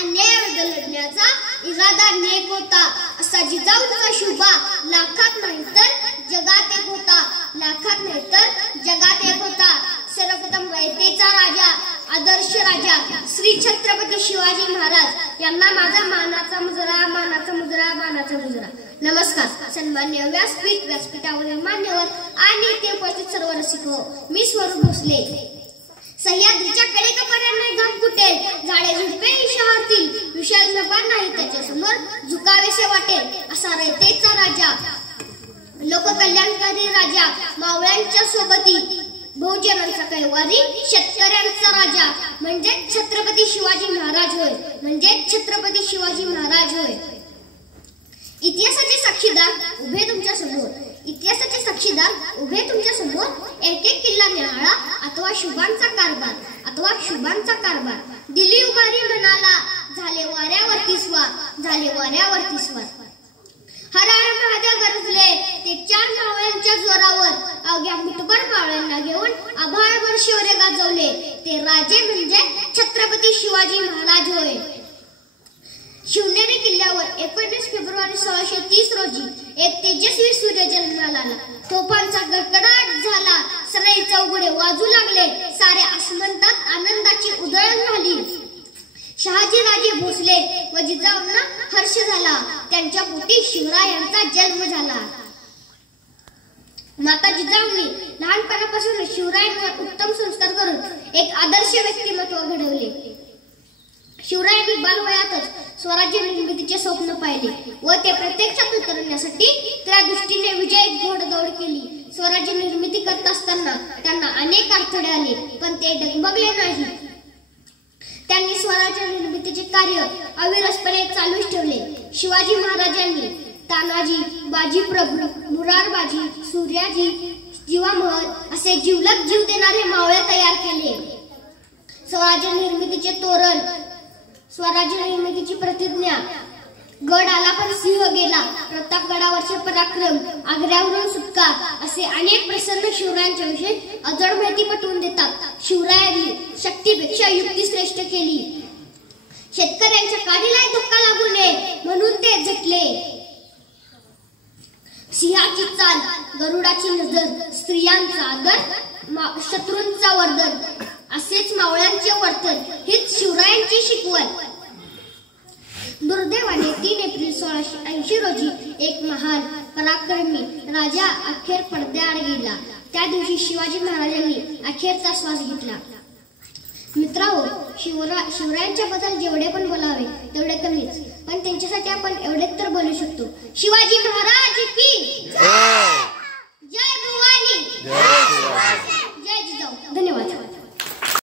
अन्यायाविरुद्ध लढण्याचा इरादा नेक होता. असा जिजाऊचा शुभा लाखात नाही तर जगात एक होता. लाखात नाही तर जगात एक होता. सर्वप्रथम रयतेचा राजा, आदर्श राजा श्री छत्रपती शिवाजी महाराज यांना माझा मानाचा मुजरा, मानाचा मुजरा, मानाचा मुजरा. नमस्कार. सन्मान्य व्यासपीठ, व्यासपीठावरील मान्यवर आणि ते उपस्थित सर्व रसिक हो. मी स्वरूप भोसले. सह्याद्रीच्या कडेकपाऱ्यांना घाम फुटेल, झाडे झुडपे शहरातील विशाल नभा नाही त्याच्या समोर झुकावेसे वाटेल. असा रयतेचा राजा, लोककल्याणकारी राजा, मावळ्यांच्या सोबती बहुजनांचा कैवारी, शेतकऱ्यांचा राजा म्हणजे छत्रपती शिवाजी महाराज होय. म्हणजे छत्रपती शिवाजी महाराज होय. इतिहासाचे साक्षीदार उभे तुमच्या समोर. इतिहासाचे साक्षीदार उभे तुमच्या समोर. एक एक किल्ला न्याहाळा अथवा शुभांचा कारभार, अथवा शुभांचा कारभार. दिली उभारी मनाला, झाले वाऱ्यावरती स्वार, झाले वाऱ्यावरती स्वार. हर हर महादेव गरजले ते चार मावळ्यांच्या जोरावर. अवघ्या मुठभर मावळ्यांना घेऊन आभाळभर शौर्य गाजवले ते राजे म्हणजे छत्रपती शिवाजी महाराज होय. शिवनेरी किल्ल्यावर 19 फेब्रुवारी 1630 रोजी एक तेजस्वी सूर्य जन्माला आला. तोफांचा गडगडाट झाला, सनई चौघडे वाजू लागले, साऱ्या आसमंतात आनंदाची उधळण झाली. शहाजी राजे भोसले व जिजाऊंना हर्ष झाला. त्यांच्या पोटी शिवरायांचा जन्म झाला. माता जिजाऊंनी लहानपणापासून शिवरायांवर उत्तम संस्कार करून एक आदर्श व्यक्तिमत्व घडवले. शिवरायांनी बालवयातच स्वराज्य निर्मितीचे स्वप्न पाहिले व ते प्रत्यक्षात उतरवण्यासाठी त्या दृष्टीने विजयी घोडदौड केली. स्वराज्य निर्मिती करत असताना त्यांना अनेक अडथळे आले, पण ते डगमगले नाही. त्यांनी स्वराज्य निर्मितीचे कार्य अविरतपणे चालूच ठेवले. शिवाजी महाराजांनी तानाजी, बाजीप्रभू, मुरारबाजी, सूर्याजी, जीवामहल असे जिवलग जीव देणारे मावळे तयार केले. स्वराज्य निर्मितीचे तोरण, स्वराज्य निर्मितीची प्रतिज्ञा, गड आला पण सिंह गेला, प्रतापगडावरचे पराक्रम, आग्र्यावरून सुटका असे अनेक प्रसंग शिवरायांच्या विषयी अजड माहिती पटवून देतात. शिवरायांनी शक्तीपेक्षा युक्ती श्रेष्ठ केली. शेतकऱ्यांच्या काडीलाही धक्का लागू नये म्हणून ते झटले. सिंहाची चाल, गरुडाची नजर, स्त्रियांचा आदर, शत्रूंचा वर्दन असेच मावळ्यांचे वर्तन हीच शिवरायांची शिकवण. दुर्दैवाने 3 एप्रिल 1680 रोजी एक महान पराक्रमी राजा अखेर पडद्याआड गेला. त्या दिवशी शिवाजी महाराजांनी अखेरचा श्वास घेतला. मित्रांनो, शिवरायांच्या बद्दल जेवढे पण बोलावे तेवढे कमीच, पण त्यांच्यासाठी आपण एवढेच तर बोलू शकतो. शिवाजी महाराज की जय.